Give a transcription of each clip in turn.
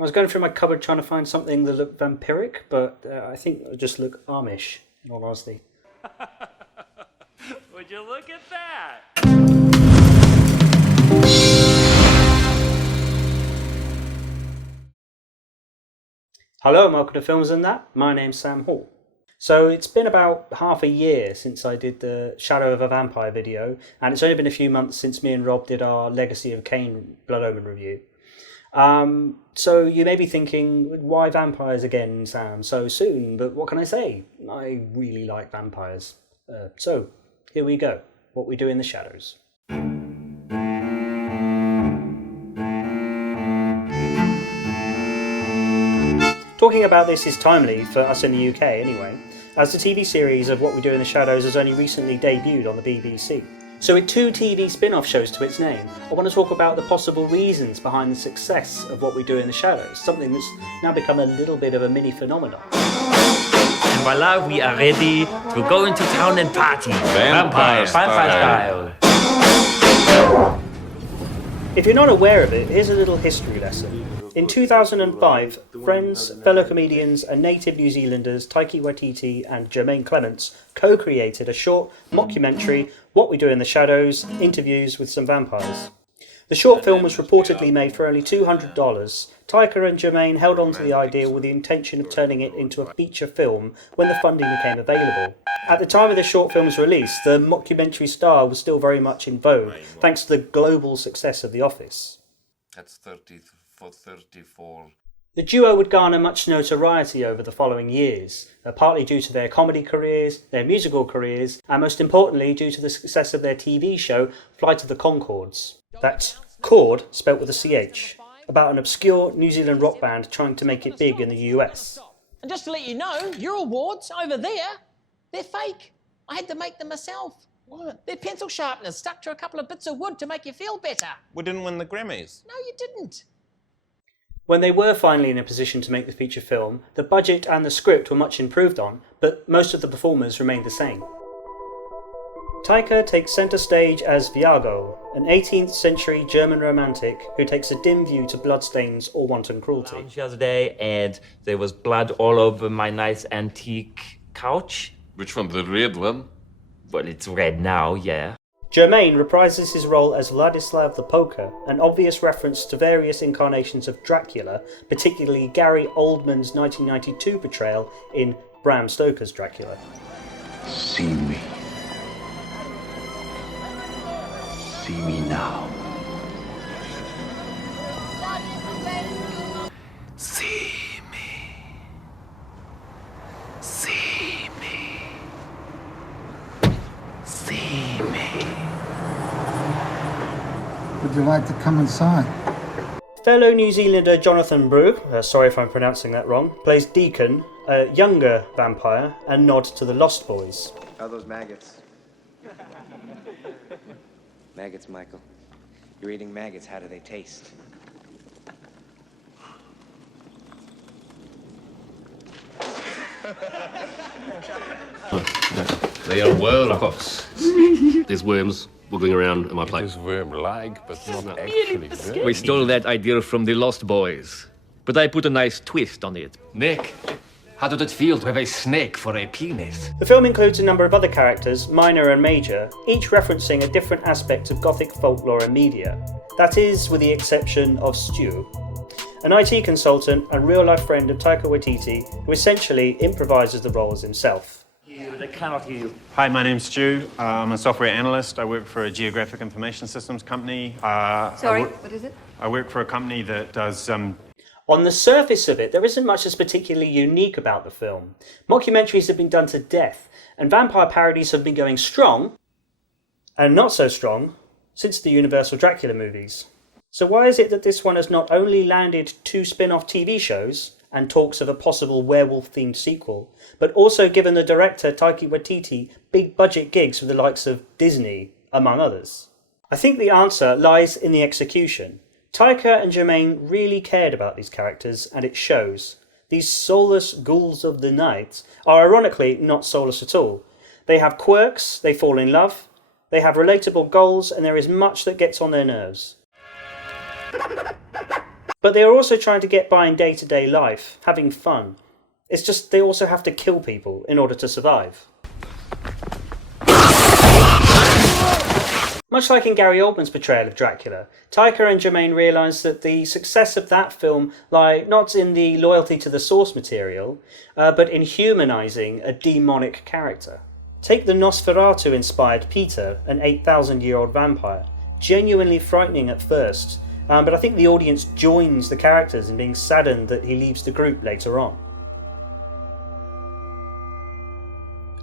I was going through my cupboard trying to find something that looked vampiric, but I think it just looked Amish, in all honesty. Would you look at that? Hello and welcome to Films and That. My name's Sam Hall. So it's been about half a year since I did the Shadow of a Vampire video, and it's only been a few months since me and Rob did our Legacy of Kain Blood Omen review. So you may be thinking, why vampires again, Sam, so soon? But what can I say? I really like vampires. So here we go. What we do in the shadows. Talking about this is timely for us in the UK anyway, as the TV series of What We Do in the Shadows has only recently debuted on the BBC. So with 2 TV spin-off shows to its name, I want to talk about the possible reasons behind the success of What We Do in the Shadows, something that's now become a little bit of a mini phenomenon. And voila, we are ready to go into town and party. Vampire style. If you're not aware of it, here's a little history lesson. In 2005, friends, fellow comedians and native New Zealanders Taika Waititi and Jemaine Clement co-created a short mockumentary, What We Do in the Shadows, interviews with some vampires. The short film was reportedly made for only $200. Taika and Jemaine held on to the idea with the intention of turning it into a feature film when the funding became available. At the time of the short film's release, the mockumentary style was still very much in vogue, thanks to the global success of The Office. That's 30 for 34. The duo would garner much notoriety over the following years, partly due to their comedy careers, their musical careers, and most importantly due to the success of their TV show Flight of the Conchords. That's Chord, spelt with a CH, about an obscure New Zealand rock band trying to make it big in the US. And just to let you know, your awards over there, they're fake. I had to make them myself. What? They're pencil sharpeners stuck to a couple of bits of wood to make you feel better. We didn't win the Grammys. No, you didn't. When they were finally in a position to make the feature film, the budget and the script were much improved on, but most of the performers remained the same. Taika takes centre stage as Viago, an 18th century German romantic who takes a dim view to bloodstains or wanton cruelty. The other day, and there was blood all over my nice antique couch. Which one? The red one? Well, it's red now, yeah. Jemaine reprises his role as Vladislav the Poker, an obvious reference to various incarnations of Dracula, particularly Gary Oldman's 1992 portrayal in Bram Stoker's Dracula. See me. See me now. See me. See me. See me. Would you like to come inside? Fellow New Zealander Jonathan Brew, sorry if I'm pronouncing that wrong, plays Deacon, a younger vampire, and nod to the Lost Boys. How are those maggots? Maggots, Michael. You're eating maggots. How do they taste? They are werewolves. There's worms wiggling around in my plate. It is worm-like, but not actually good. We stole that idea from the Lost Boys, but I put a nice twist on it. Nick, how did it feel to have a snake for a penis? The film includes a number of other characters, minor and major, each referencing a different aspect of Gothic folklore and media. That is, with the exception of Stu, an IT consultant and real-life friend of Taika Waititi, who essentially improvises the roles himself. They cannot hear you. Hi, my name's Stu. I'm a software analyst. I work for a geographic information systems company. What is it? I work for a company that does... On the surface of it, there isn't much that's particularly unique about the film. Mockumentaries have been done to death, and vampire parodies have been going strong, and not so strong, since the Universal Dracula movies. So why is it that this one has not only landed 2 spin-off TV shows, and talks of a possible werewolf-themed sequel, but also given the director Taika Waititi big budget gigs with the likes of Disney, among others? I think the answer lies in the execution. Taika and Jemaine really cared about these characters, and it shows. These soulless ghouls of the night are ironically not soulless at all. They have quirks, they fall in love, they have relatable goals, and there is much that gets on their nerves. But they are also trying to get by in day-to-day life, having fun. It's just they also have to kill people in order to survive. Much like in Gary Oldman's portrayal of Dracula, Taika and Jemaine realised that the success of that film lay not in the loyalty to the source material, but in humanising a demonic character. Take the Nosferatu-inspired Peter, an 8,000-year-old vampire. Genuinely frightening at first, but I think the audience joins the characters in being saddened that he leaves the group later on.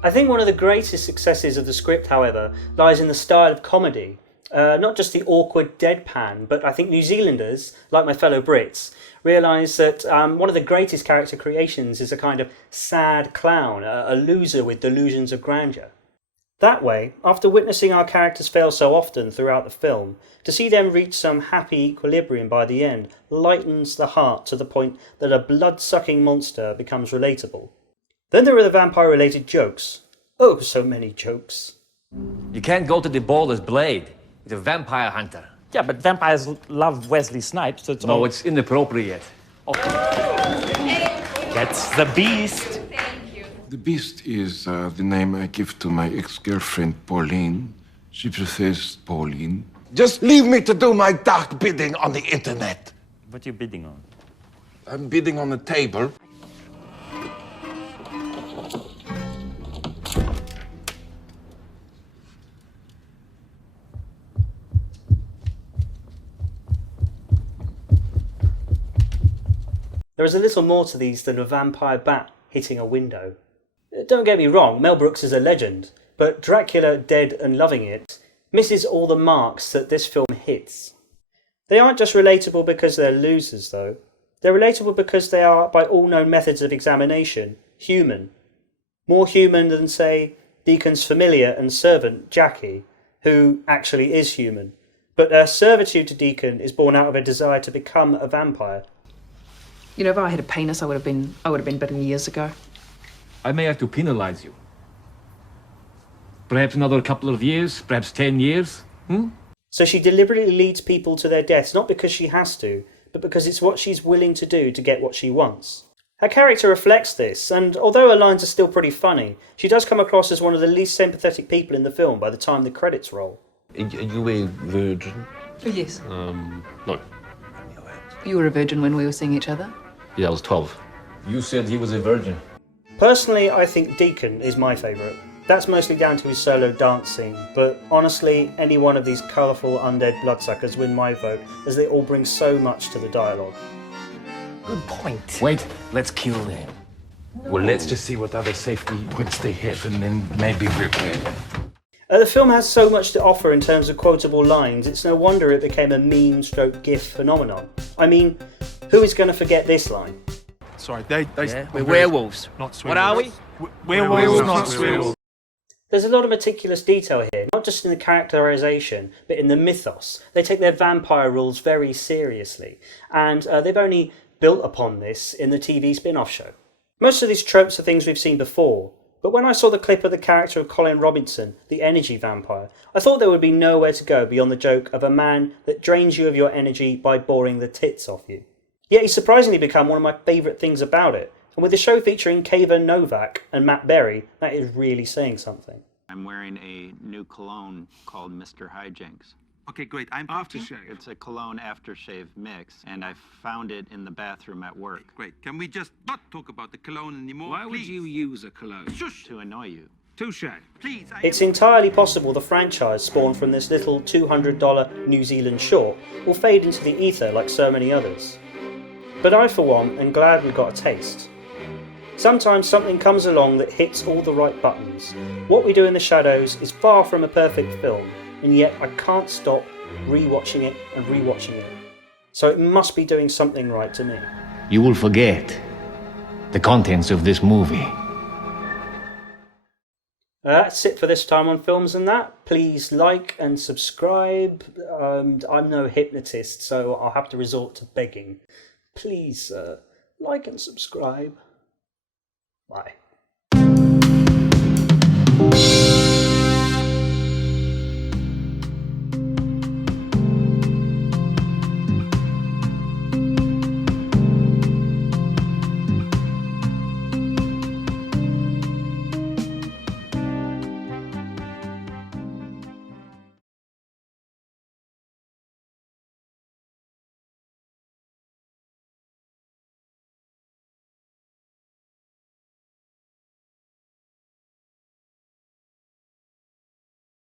I think one of the greatest successes of the script, however, lies in the style of comedy. Not just the awkward deadpan, but I think New Zealanders, like my fellow Brits, realise that one of the greatest character creations is a kind of sad clown, a loser with delusions of grandeur. That way, after witnessing our characters fail so often throughout the film, to see them reach some happy equilibrium by the end lightens the heart to the point that a blood-sucking monster becomes relatable. Then there are the vampire-related jokes. Oh, so many jokes. You can't go to the ball as Blade. He's a vampire hunter. Yeah, but vampires love Wesley Snipes, so it's No, it's inappropriate. That's the beast. The Beast is the name I give to my ex-girlfriend, Pauline. She prefers Pauline. Just leave me to do my dark bidding on the internet. What are you bidding on? I'm bidding on a table. There is a little more to these than a vampire bat hitting a window. Don't get me wrong, Mel Brooks is a legend, but Dracula, Dead and Loving It misses all the marks that this film hits. They aren't just relatable because they're losers, though. They're relatable because they are, by all known methods of examination, human. More human than, say, Deacon's familiar and servant, Jackie, who actually is human. But her servitude to Deacon is born out of a desire to become a vampire. You know, if I had a penis, I would have been bitten years ago. I may have to penalize you. Perhaps another couple of years, perhaps 10 years. So she deliberately leads people to their deaths, not because she has to, but because it's what she's willing to do to get what she wants. Her character reflects this, and although her lines are still pretty funny, she does come across as one of the least sympathetic people in the film by the time the credits roll. Are you a virgin? Oh, yes. No. You were a virgin when we were seeing each other? Yeah, I was 12. You said he was a virgin. Personally, I think Deacon is my favourite. That's mostly down to his solo dancing, but honestly, any one of these colourful undead bloodsuckers win my vote, as they all bring so much to the dialogue. Good point. Wait, let's kill them. Well, let's just see what other safety points they have, and then maybe we're good. The film has so much to offer in terms of quotable lines, it's no wonder it became a meme/GIF phenomenon. I mean, who is going to forget this line? Sorry, We're werewolves. Not What are we? werewolves, not werewolves. There's a lot of meticulous detail here, not just in the characterisation, but in the mythos. They take their vampire rules very seriously, and they've only built upon this in the TV spin-off show. Most of these tropes are things we've seen before, but when I saw the clip of the character of Colin Robinson, the energy vampire, I thought there would be nowhere to go beyond the joke of a man that drains you of your energy by boring the tits off you. Yet he's surprisingly become one of my favourite things about it, and with the show featuring Kava Novak and Matt Berry, that is really saying something. I'm wearing a new cologne called Mr. Hijinks. Okay, great. I'm aftershave. It's a cologne aftershave mix, and I found it in the bathroom at work. Great. Can we just not talk about the cologne anymore? Why would you use a cologne? Shush! To annoy you. Touche. Please. It's entirely possible the franchise spawned from this little $200 New Zealand short will fade into the ether like so many others. But I, for one, am glad we got a taste. Sometimes something comes along that hits all the right buttons. What We Do in the Shadows is far from a perfect film, and yet I can't stop rewatching it and rewatching it. So it must be doing something right to me. You will forget the contents of this movie. That's it for this time on Films and That. Please like and subscribe. I'm no hypnotist, so I'll have to resort to begging. Please, like and subscribe. Bye.